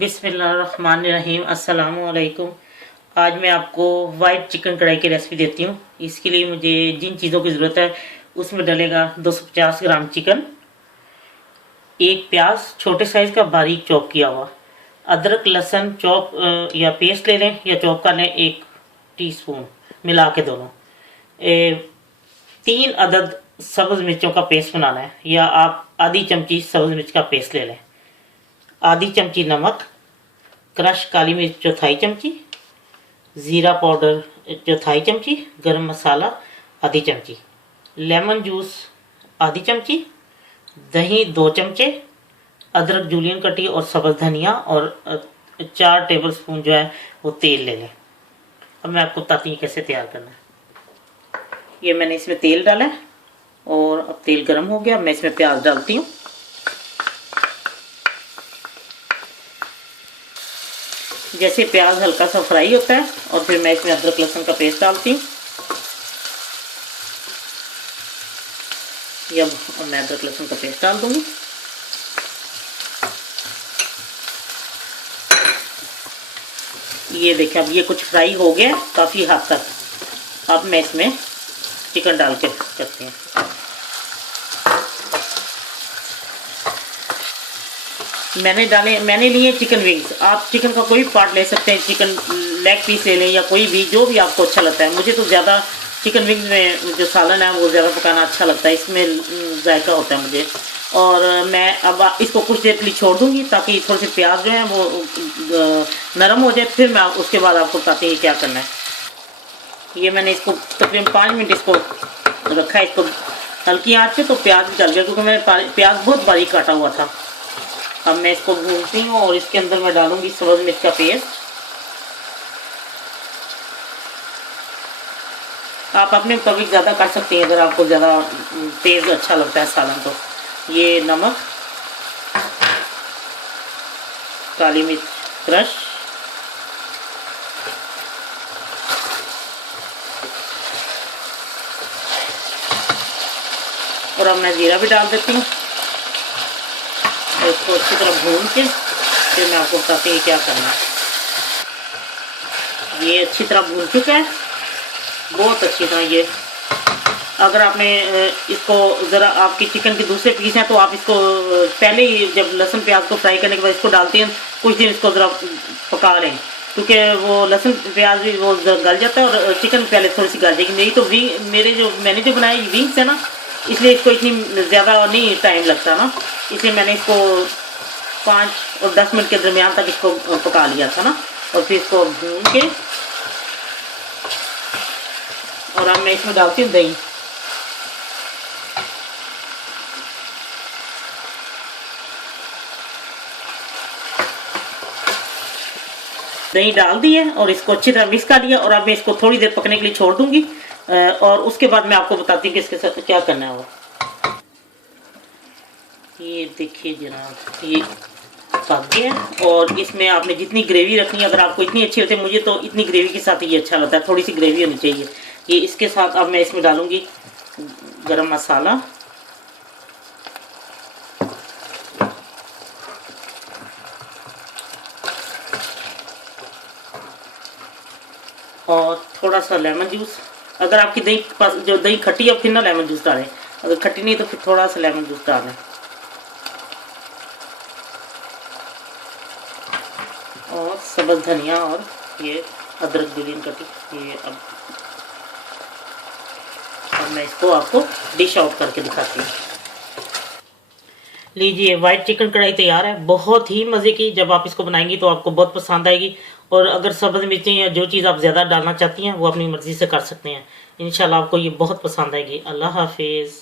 बिस्मिल्लाहिर्रहमानिर्रहीम। अस्सलामुअलैकुम। आज मैं आपको वाइट चिकन कढ़ाई की रेसिपी देती हूँ। इसके लिए मुझे जिन चीज़ों की ज़रूरत है उसमें डलेगा 250 ग्राम चिकन, एक प्याज छोटे साइज़ का बारीक चॉप किया हुआ, अदरक लहसुन चॉप या पेस्ट ले लें या चॉप कर लें 1 टीस्पून मिला के दोनों। 3 अदद सब्ज़ मिर्चों का पेस्ट बनाना है या आप आधी चमची सब्ज़ मिर्च का पेस्ट ले लें, आधी चमची नमक, क्रश काली मिर्च चौथाई चमची, ज़ीरा पाउडर चौथाई चमची, गरम मसाला आधी चमची, लेमन जूस आधी चमची, दही 2 चमचे, अदरक जूलियन कटी और सब्ज़ धनिया और 4 टेबलस्पून जो है वो तेल ले लें। अब मैं आपको बताती हूँ कैसे तैयार करना है। ये मैंने इसमें तेल डाला है और अब तेल गर्म हो गया। मैं इसमें प्याज डालती हूँ। जैसे प्याज हल्का सा फ्राई होता है और फिर मैं इसमें अदरक लहसुन का पेस्ट डालती हूँ। अब मैं अदरक लहसुन का पेस्ट डाल दूंगी। ये देखिए अब ये कुछ फ्राई हो गया काफ़ी हद तक। अब मैं इसमें चिकन डाल के करती हूँ। मैंने लिए चिकन विंग्स। आप चिकन का कोई पार्ट ले सकते हैं, चिकन लेग पीस ले लें या कोई भी जो भी आपको अच्छा लगता है। मुझे तो ज़्यादा चिकन विंग्स में जो सालन है वो ज़्यादा पकाना अच्छा लगता है, इसमें जायका होता है मुझे। और मैं अब इसको कुछ देर के लिए छोड़ दूंगी ताकि थोड़े से प्याज जो है वो नरम हो जाए। फिर मैं उसके बाद आपको बताती हूँ क्या करना है। ये मैंने इसको तकरीबन 5 मिनट इसको रखा है, इसको हल्की आँच पे, तो प्याज भी चल गया क्योंकि मैंने प्याज बहुत बारीक काटा हुआ था। अब मैं इसको भूनती हूँ और इसके अंदर मैं डालूंगी सब्ज़ मिर्च का पेस्ट। आप अपने मुताबिक ज़्यादा कर सकते हैं अगर आपको ज़्यादा तेज़ अच्छा लगता है सालन तो। ये नमक, काली मिर्च क्रश, और अब मैं जीरा भी डाल देती हूँ। इसको अच्छी तरह भून के फिर मैं आपको बताती हूँ क्या करना है। ये अच्छी तरह भून चुका है, बहुत अच्छी तरह। ये अगर आपने इसको ज़रा आपकी चिकन के दूसरे पीस हैं तो आप इसको पहले ही जब लहसुन प्याज को फ्राई करने के बाद इसको डालते हैं, कुछ दिन इसको ज़रा पका लें क्योंकि वो लहसुन प्याज भी वो गल जाता है और चिकन पहले थोड़ी सी गल जाएगी। मेरी तो मैंने जो बनाए विंग्स है ना, इसलिए इसको इतनी ज़्यादा नहीं टाइम लगता ना, इसलिए मैंने इसको 5 और 10 मिनट के दरमियान तक इसको पका लिया था ना। और फिर इसको भून के और अब मैं इसमें डालती हूँ दही। दही डाल दी है और इसको अच्छी तरह मिक्स कर लिया और अब मैं इसको थोड़ी देर पकने के लिए छोड़ दूंगी और उसके बाद मैं आपको बताती हूँ कि इसके साथ क्या करना है। वो ये देखिए जनाब, ये पक गया और इसमें आपने जितनी ग्रेवी रखनी है, अगर आपको इतनी अच्छी होती है, मुझे तो इतनी ग्रेवी के साथ ये अच्छा लगता है, थोड़ी सी ग्रेवी होनी चाहिए। ये इसके साथ अब मैं इसमें डालूंगी गरम मसाला, और थोड़ा सा लेमन जूस। अगर आपकी दही खट्टी है फिर ना लेमन जूस डालें, अगर खट्टी नहीं तो फिर थोड़ा सा लेमन जूस डालें। और सब्ज़ धनिया और ये अदरक जूलियन कटी। ये अब मैं इसको आपको डिश आउट करके दिखाती हूँ। लीजिए, वाइट चिकन कढ़ाई तैयार है, बहुत ही मज़े की। जब आप इसको बनाएंगी तो आपको बहुत पसंद आएगी। और अगर सब्ज़ मिर्चें या जो चीज़ आप ज़्यादा डालना चाहती हैं वो अपनी मर्ज़ी से कर सकते हैं। इंशाल्लाह आपको ये बहुत पसंद आएगी। अल्लाह हाफिज़।